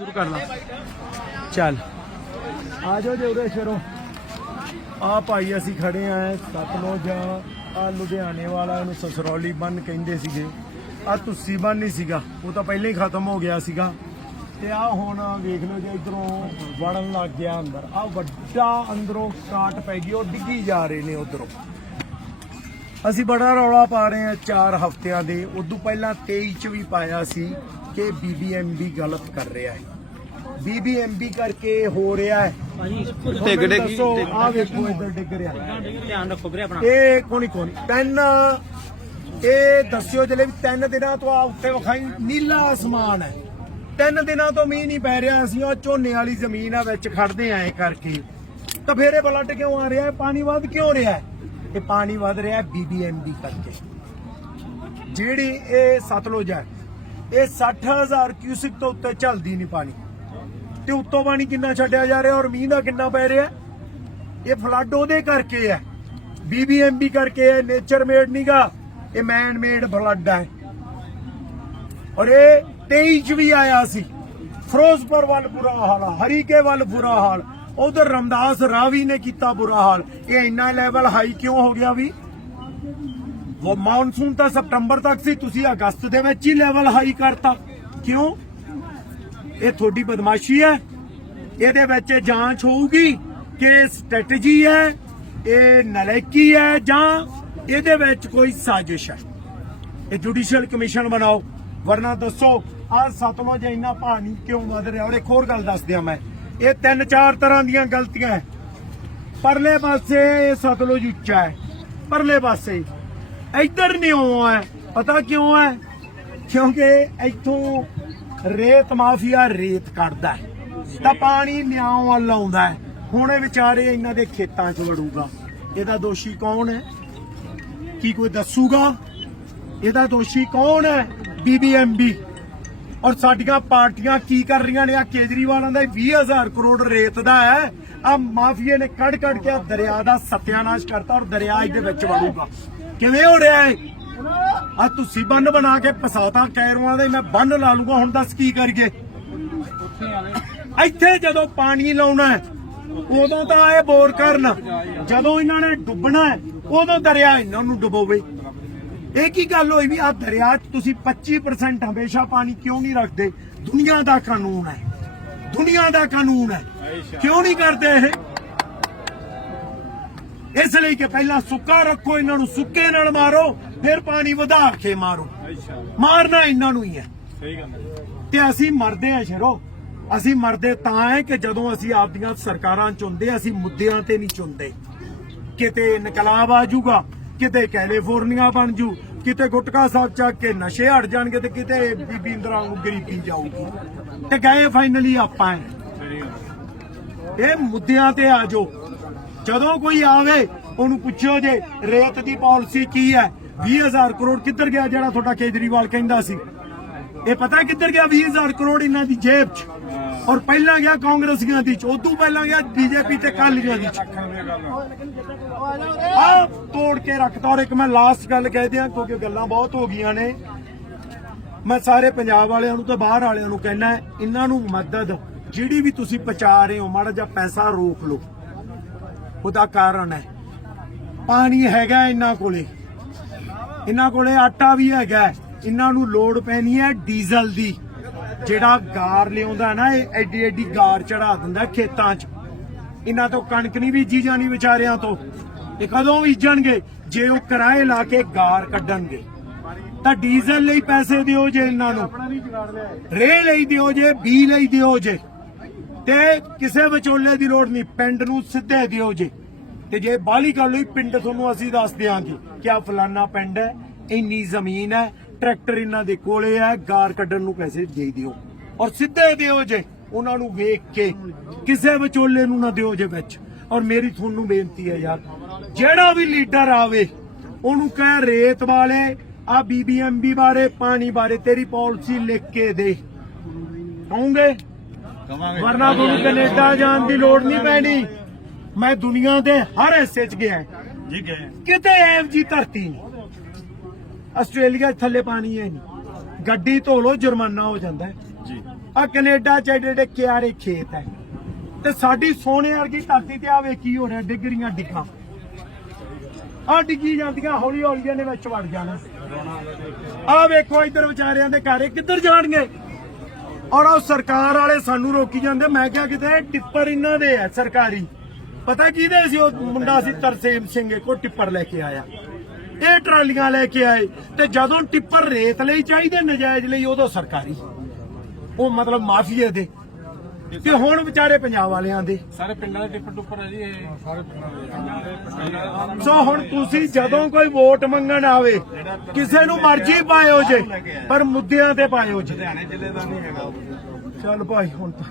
ਸ਼ੁਰੂ ਕਰ ਲਾ ਚੱਲ। ਆ ਜਾਓ ਜੇ ਉਰੇ ਸ਼ਰੋ। ਆ ਭਾਈ ਅਸੀਂ ਖੜੇ ਆ ਸਤਲੁਜ ਆ ਲੁਧਿਆਣੇ ਵਾਲਾ, ਇਹਨੂੰ ਸਸਰੌਲੀ ਬੰਨ ਕਹਿੰਦੇ ਸੀਗੇ। ਆ ਤੁਸੀ ਬੰਨ ਨਹੀਂ ਸੀਗਾ। ਉਹ ਤਾਂ ਪਹਿਲਾਂ ਹੀ ਖਤਮ ਹੋ ਗਿਆ ਸੀਗਾ। ਤੇ ਆ ਹੁਣ ਵੇਖ ਲਓ ਜੇ ਇਧਰੋਂ ਵੜਨ ਲੱਗ ਗਿਆ ਅੰਦਰ। ਆ ਵੱਡਾ ਅੰਦਰੋਂ ਕਾਟ ਪੈ ਗਈ, ਉਹ ਡਿੱਗੀ ਜਾ ਰਹੇ ਨੇ ਉਧਰੋਂ। ਅਸੀਂ ਬੜਾ ਰੌਲਾ ਪਾ ਰਹੇ ਹਾਂ 4 ਹਫ਼ਤਿਆਂ ਦੇ। ਉਦੋਂ ਪਹਿਲਾਂ 23 ਚ ਵੀ ਪਾਇਆ ਸੀ ਕਿ ਬੀਬੀਐਮਬੀ ਗਲਤ ਕਰ ਰਿਹਾ ਹੈ। ਬੀਬੀਐਮਬੀ ਕਰਕੇ ਹੋ ਰਿਹਾ ਹੈ। ਡਿੱਗ ਡਿੱਗ ਆ ਵੇਖੋ ਇੱਧਰ ਡਿੱਗ ਰਿਹਾ ਧਿਆਨ ਰੱਖੋ ਵੀਰੇ ਆਪਣਾ। ਇਹ ਕੋਣੀ ਕੋਣੀ? ਤਿੰਨ ਇਹ ਦੱਸਿਓ ਜਲੇ ਵੀ ਤਿੰਨ ਦਿਨਾਂ ਤੋਂ ਆ ਉੱਤੇ ਵਿਖਾਈ ਨੀਲਾ ਆਸਮਾਨ ਹੈ। ਤਿੰਨ ਦਿਨਾਂ ਤੋਂ ਮੀਂਹ ਨਹੀਂ ਪੈ ਰਿਹਾ ਅਸੀਂ ਉਹ ਝੋਨੇ ਵਾਲੀ ਜ਼ਮੀਨ ਆ ਵਿੱਚ ਖੜਦੇ ਆਏ ਕਰਕੇ। ਤਾਂ ਫੇਰ ਇਹ ਬਲੱਡ ਕਿਉਂ ਆ ਰਿਹਾ ਹੈ? ਪਾਣੀ ਵੱਧ ਕਿਉਂ ਰਿਹਾ ਹੈ? ਇਹ ਪਾਣੀ ਵੱਧ ਰਿਹਾ ਹੈ ਬੀਬੀਐਮਬੀ ਕਰਕੇ। ਜਿਹੜੀ ਇਹ ਸਤਲੁਜ ਹੈ ਇਹ 60000 ਕਿਊਸਿਕ ਤੋਂ ਉੱਤੇ ਚੱਲਦੀ ਨਹੀਂ ਪਾਣੀ। ਤੇ ਉੱਤੋਂ ਪਾਣੀ ਕਿੰਨਾ ਛੱਡਿਆ ਜਾ ਰਿਹਾ ਔਰ ਮੀਂਹ ਦਾ ਕਿੰਨਾ ਪੈ ਰਿਹਾ? ਇਹ ਫਲੱਡ ਉਹਦੇ ਕਰਕੇ ਹੈ। ਬੀਬੀਐਮਬੀ ਕਰਕੇ ਹੈ ਨੇਚਰ ਮੇਡ ਨਹੀਂਗਾ ਇਹ ਮੈਨ ਮੇਡ ਫਲੱਡ ਹੈ। ਔਰ ਇਹ 23 ਚ ਵੀ ਆਇਆ ਸੀ। ਫਿਰੋਜ਼ਪੁਰ ਵੱਲ ਬੁਰਾ ਹਾਲ ਹਰੀਕੇ ਵੱਲ ਬੁਰਾ ਹਾਲ। ਉਧਰ ਰਮਦਾਸ ਰਾਵੀ ਨੇ ਕੀਤਾ ਬੁਰਾ ਹਾਲ। ਇਹ ਇੰਨਾ ਲੈਵਲ ਹਾਈ ਕਿਉਂ ਹੋ ਗਿਆ ਵੀ? ਉਹ ਮੌਨਸੂਨ ਤਾਂ ਸਪਟੰਬਰ ਤੱਕ ਸੀ, ਤੁਸੀਂ ਅਗਸਤ ਦੇ ਵਿੱਚ ਹੀ ਲੈਵਲ ਹਾਈ ਕਰਤਾ। ਕਿਉਂ? ਇਹ ਤੁਹਾਡੀ ਬਦਮਾਸ਼ੀ ਹੈ। ਇਹਦੇ ਵਿੱਚ ਜਾਂਚ ਹੋਊਗੀ ਕਿ ਸਟ੍ਰੈਟਜੀ ਹੈ, ਇਹ ਨਲਾਇਕੀ ਹੈ ਜਾਂ ਇਹਦੇ ਵਿੱਚ ਕੋਈ ਸਾਜ਼ਿਸ਼ ਹੈ। ਇਹ ਜੁਡੀਸ਼ੀਅਲ ਕਮਿਸ਼ਨ ਬਣਾਓ। ਵਰਨਾ ਦੱਸੋ, ਆਹ ਸਤਲੁਜ ਇੰਨਾ ਪਾਣੀ ਕਿਉਂ ਵਧ ਰਿਹਾ? ਔਰ ਇੱਕ ਹੋਰ ਗੱਲ ਦੱਸ ਦਿਆਂ ਮੈਂ। ਇਹ ਤਿੰਨ ਚਾਰ ਤਰ੍ਹਾਂ ਦੀਆਂ ਗਲਤੀਆਂ ਹੈ। ਪਰਲੇ ਪਾਸੇ ਇਹ ਸਤਲੁਜ ਉੱਚਾ ਹੈ। ਪਰਲੇ ਪਾਸੇ ਇੱਧਰ ਨਿਉ ਹੈ ਪਤਾ ਕਿਉਂ ਹੈ? ਕਿਉਂਕਿ ਇੱਥੋਂ ਰੇਤ ਮਾਫੀਆ ਰੇਤ ਕੱਢਦਾ ਤਾਂ ਪਾਣੀ ਨਿਆਉ ਵੱਲ ਆਉਂਦਾ ਹੈ। ਹੁਣ ਇਹ ਵਿਚਾਰੇ ਇਹਨਾਂ ਦੇ ਖੇਤਾਂ 'ਚ ਵੜੂਗਾ। ਇਹਦਾ ਦੋਸ਼ੀ ਕੌਣ ਹੈ? ਕੀ ਕੋਈ ਦੱਸੂਗਾ? ਇਹਦਾ ਦੋਸ਼ੀ ਕੌਣ ਹੈ? ਬੀਬੀਐਮਬੀ ਔਰ ਸਾਡੀਆਂ ਪਾਰਟੀਆਂ ਕੀ ਕਰ ਰਹੀਆਂ ਨੇ? ਆ ਕੇਜਰੀਵਾਲਾਂ ਦਾ 20000 ਕਰੋੜ ਰੇਤ ਦਾ ਹੈ। ਆ ਮਾਫੀਏ ਨੇ ਕੱਢ ਕੱਢ ਕੇ ਆਹ ਦਰਿਆ ਦਾ ਸਤਿਆਨਾਸ਼ ਕਰਤਾ ਔਰ ਦਰਿਆ ਇਹਦੇ ਵਿੱਚ ਵੜੂਗਾ। ਕਿਵੇਂ ਹੋ ਰਿਹਾ ਹੈ ਆ ਤੁਸੀਂ ਬੰਨ ਬਣਾ ਕੇ ਫਸਾਤਾ ਕੈਰਵਾਂ ਦੇ, ਮੈਂ ਬੰਨ ਲਾ ਲੂੰਗਾ, ਹੁਣ ਦੱਸ ਕੀ ਕਰੀਏ? ਇੱਥੇ ਜਦੋਂ ਪਾਣੀ ਲਾਉਣਾ ਉਦੋਂ ਤਾਂ ਇਹ ਬੋਰ ਕਰਨ। ਜਦੋਂ ਇਹਨਾਂ ਨੇ ਡੁੱਬਣਾ ਉਦੋਂ ਦਰਿਆ ਇਹਨਾਂ ਨੂੰ ਡੁਬੋਵੇ। ਇਹ ਕੀ ਗੱਲ ਹੋਈ ਵੀ ਆ ਦਰਿਆ 'ਚ ਤੁਸੀਂ 25% ਹਮੇਸ਼ਾ ਪਾਣੀ ਕਿਉਂ ਨਹੀਂ ਰੱਖਦੇ? ਦੁਨੀਆ ਦਾ ਕਾਨੂੰਨ ਹੈ। ਦੁਨੀਆ ਦਾ ਕਾਨੂੰਨ ਹੈ। ਕਿਉਂ ਨਹੀਂ ਕਰਦੇ ਇਹ? ਇਸ ਲਈ ਕਿ ਪਹਿਲਾਂ ਸੁੱਕਾ ਰੱਖੋ ਇਹਨਾਂ ਨੂੰ ਸੁੱਕੇ ਨਾਲ ਮਾਰੋ ਫਿਰ ਪਾਣੀ ਵਧਾ ਕੇ ਮਾਰੋ। ਮਾਰਨਾ ਇਹਨਾਂ ਨੂੰ ਹੀ ਹੈ। ਤੇ ਅਸੀਂ ਮਰਦੇ ਆ ਸ਼ਰੋ। ਅਸੀਂ ਮਰਦੇ ਤਾਂ ਹੈ ਕਿ ਜਦੋਂ ਅਸੀਂ ਆਪਦੀਆਂ ਸਰਕਾਰਾਂ ਚੁਣਦੇ ਅਸੀਂ ਮੁੱਦਿਆਂ ਤੇ ਨਹੀਂ ਚੁਣਦੇ। ਕਿਤੇ ਇਨਕਲਾਬ ਆ ਜਾਊਗਾ ਕਿਤੇ ਕੈਲੀਫੋਰਨੀਆ ਬਣ ਜੂ ਕਿਤੇ ਗੁਟਕਾ ਸਾਹਿਬ ਚੱਕ ਕੇ ਨਸ਼ੇ ਹਟ ਜਾਣਗੇ ਤੇ ਕਿਤੇ ਬੀਬੀ ਇੰਦਰਾ ਨੂੰ ਗਰੀਬੀ ਜਾਊਗੀ। ਤੇ ਗਏ ਫਾਈਨਲੀ ਆਪਾਂ। ਇਹ ਮੁੱਦਿਆਂ ਤੇ ਆ ਜਾਓ। ਜਦੋਂ ਕੋਈ ਆਵੇ, ਉਹਨੂੰ ਪੁੱਛਿਓ ਜੇ ਰੇਤ ਦੀ ਪਾਲਿਸੀ ਕੀ ਹੈ? 20000 ਕਰੋੜ ਕਿੱਧਰ ਗਿਆ ਜਿਹੜਾ ਤੁਹਾਡਾ ਕੇਜਰੀਵਾਲ ਕਹਿੰਦਾ ਸੀ? ਇਹ ਪਤਾ ਕਿੱਧਰ ਗਿਆ? 20000 ਕਰੋੜ ਇਹਨਾਂ ਦੀ ਜੇਬ 'ਚ। ਔਰ ਪਹਿਲਾਂ ਗਿਆ ਕਾਂਗਰਸੀਆਂ ਦੀ ਚ, ਉਦੋਂ ਪਹਿਲਾਂ ਗਿਆ ਬੀਜੇਪੀ ਤੇ ਕਾਲੀਆਂ ਦੀ ਚ। ਆ ਤੋੜ ਕੇ ਰੱਖਤਾ। ਔਰ ਇੱਕ ਮੈਂ ਲਾਸਟ ਗੱਲ ਕਹਿ ਦਿਆਂ, ਕਿਉਂਕਿ ਗੱਲਾਂ ਬਹੁਤ ਹੋ ਗਈਆਂ ਨੇ। ਮੈਂ ਸਾਰੇ ਪੰਜਾਬ ਵਾਲਿਆਂ ਨੂੰ ਤੇ ਬਾਹਰ ਵਾਲਿਆਂ ਨੂੰ ਕਹਿਣਾ ਇਹਨਾਂ ਨੂੰ ਮਦਦ, ਜਿਹੜੀ ਵੀ ਤੁਸੀਂ ਪਹੁੰਚਾ ਰਹੇ ਹੋ, ਮਾੜਾ ਜਿਹਾ ਪੈਸਾ ਰੋਕ ਲਓ। ਉਹਦਾ ਕਾਰਨ ਹੈ। ਪਾਣੀ ਹੈਗਾ ਇਹਨਾਂ ਕੋਲੇ। ਇਹਨਾਂ ਕੋਲੇ ਆਟਾ ਵੀ ਹੈਗਾ। ਇਹਨਾਂ ਨੂੰ ਲੋੜ ਪੈਣੀ ਹੈ ਡੀਜ਼ਲ ਦੀ। ਜਿਹੜਾ ਗਾਰ ਲਿਆਉਂਦਾ ਨਾ, ਇਹ ਐਡੀ ਐਡੀ ਗਾਰ ਚੜਾ ਦਿੰਦਾ ਖੇਤਾਂ 'ਚ। ਇਹਨਾਂ ਤੋਂ ਕਣਕ ਨਹੀਂ ਬੀਜੀ ਜਾਣੀ ਵਿਚਾਰਿਆਂ ਤੋਂ। ਇਹ ਕਦੋਂ ਬੀਜਣਗੇ? ਜੇ ਉਹ ਕਿਰਾਏ ਲਾ ਕੇ ਗਾਰ ਕੱਢਣਗੇ। ਤਾਂ ਡੀਜ਼ਲ ਲਈ ਪੈਸੇ ਦਿਓ ਜੇ ਇਹਨਾਂ ਨੂੰ। ਰੇ ਲਈ ਦਿਓ ਜੇ, ਬੀ ਲਈ ਦਿਓ ਜੇ। ਤੇ ਕਿਸੇ ਵਿਚੋਲੇ ਦੀ ਲੋੜ ਨਹੀਂ, ਪਿੰਡ ਨੂੰ ਸਿੱਧੇ ਦਿਓ ਜੇ। ਤੇ ਜੇ ਬਾਹਲੀ ਗੱਲ ਹੋਈ, ਪਿੰਡ ਤੁਹਾਨੂੰ ਅਸੀਂ ਦੱਸ ਦਿਆਂਗੇ ਕਿ ਆ ਫਲਾਨਾ ਪਿੰਡ ਹੈ, ਇੰਨੀ ਜ਼ਮੀਨ ਹੈ, ਟਰੈਕਟਰ ਇਹਨਾਂ ਦੇ ਕੋਲੇ ਹੈ, ਗਾਰ ਕੱਢਣ ਨੂੰ ਪੈਸੇ ਦੇ ਦਿਓ। ਔਰ ਸਿੱਧੇ ਦਿਓ ਜੇ, ਉਹਨਾਂ ਨੂੰ ਵੇਖ ਕੇ, ਕਿਸੇ ਵਿਚੋਲੇ ਨੂੰ ਨਾ ਦਿਓ ਜੇ ਵਿੱਚ। ਔਰ ਮੇਰੀ ਤੁਹਾਨੂੰ ਬੇਨਤੀ ਹੈ ਯਾਰ, ਜਿਹੜਾ ਵੀ ਲੀਡਰ ਆਵੇ, ਉਹਨੂੰ ਕਹਿ ਰੇਤ ਵਾਲੇ, ਆ ਬੀਬੀਐਮਬੀ ਬਾਰੇ, ਪਾਣੀ ਬਾਰੇ ਤੇਰੀ ਪਾਲਿਸੀ ਲਿਖ ਕੇ ਦੇ। ਕਹੋਗੇ ਵਰਨਾ ਤੁਹਾਨੂੰ ਕੈਨੇਡਾ ਜਾਣ ਦੀ ਲੋੜ ਨਹੀਂ ਪੈਣੀ। ਮੈਂ ਦੁਨੀਆ ਦੇ ਹਰ ਹਿੱਸੇ 'ਚ ਗਿਆ। ਜੀ ਗਏ। ਕਿਤੇ ਐਵ ਜੀ ਧਰਤੀ ਆਸਟ੍ਰੇਲੀਆ ਥੱਲੇ ਪਾਣੀ ਹੈ ਨਹੀਂ। ਗੱਡੀ ਧੋ ਲੋ ਜੁਰਮਾਨਾ ਹੋ ਜਾਂਦਾ ਜੀ। ਆ ਕੈਨੇਡਾ ਚ ਏਡੇ ਏਡੇ ਕਿਆਰੇ ਖੇਤ ਹੈ। ਤੇ ਸਾਡੀ ਸੋਨੇ ਵਰਗੀ ਧਰਤੀ ਤੇ ਆ ਵੇ ਕੀ ਹੋ ਰਿਹਾ ਡਿਗਰੀਆਂ ਡਿੱਗਾਂ। ਆ ਡਿੱਗੀ ਜਾਂਦੀਆਂ ਹੌਲੀ ਹੌਲੀ ਨੇ ਵਿੱਚ ਵੜ ਜਾਣਾ। ਆ ਵੇਖੋ ਇੱਧਰ ਵਿਚਾਰਿਆਂ ਦੇ ਘਰ ਕਿੱਧਰ ਜਾਣਗੇ? ਔਰ ਉਹ ਸਰਕਾਰ ਵਾਲੇ ਸਾਨੂੰ ਰੋਕੀ ਜਾਂਦੇ ਮੈਂ ਕਿਹਾ ਕਿਤੇ ਟਿੱਪਰ ਇਹਨਾਂ ਦੇ ਆ ਸਰਕਾਰੀ। ਪਤਾ ਕਿਹਦੇ ਸੀ ਉਹ ਮੁੰਡਾ ਸੀ ਤਰਸੇਮ ਸਿੰਘ ਕੋ ਟਿੱਪਰ ਲੈ ਕੇ ਆਇਆ। ਇਹ ਟਰਾਲੀਆਂ ਲੈ ਕੇ ਆਏ ਤੇ ਜਦੋਂ ਟਿੱਪਰ ਰੇਤ ਲਈ ਚਾਹੀਦੇ ਨਜਾਇਜ਼ ਲਈ ਉਦੋਂ ਸਰਕਾਰੀ। ਉਹ ਮਤਲਬ ਮਾਫੀਏ ਦੇ। ਤੇ ਹੁਣ ਵਿਚਾਰੇ ਪੰਜਾਬ ਵਾਲਿਆਂ ਦੇ। ਸਾਰੇ ਪਿੰਡਾਂ ਦੇ ਟਿੱਪਰ ਟੁੱਪਰ ਹੈ ਜੀ ਇਹ। ਸਾਰੇ ਸੋ ਹੁਣ ਤੁਸੀਂ ਜਦੋਂ ਕੋਈ ਵੋਟ ਮੰਗਣ ਆਵੇ ਕਿਸੇ ਨੂੰ ਮਰਜ਼ੀ ਪਾਇਓ ਜੇ ਪਰ ਮੁੱਦਿਆਂ ਤੇ ਪਾਇਓ ਜੇ। ਹਰਿਆਣੇ ਜ਼ਿਲ੍ਹੇ ਦਾ ਨਹੀਂ ਹੈਗਾ ਚੱਲ ਭਾਈ ਹੁਣ ਤਾਂ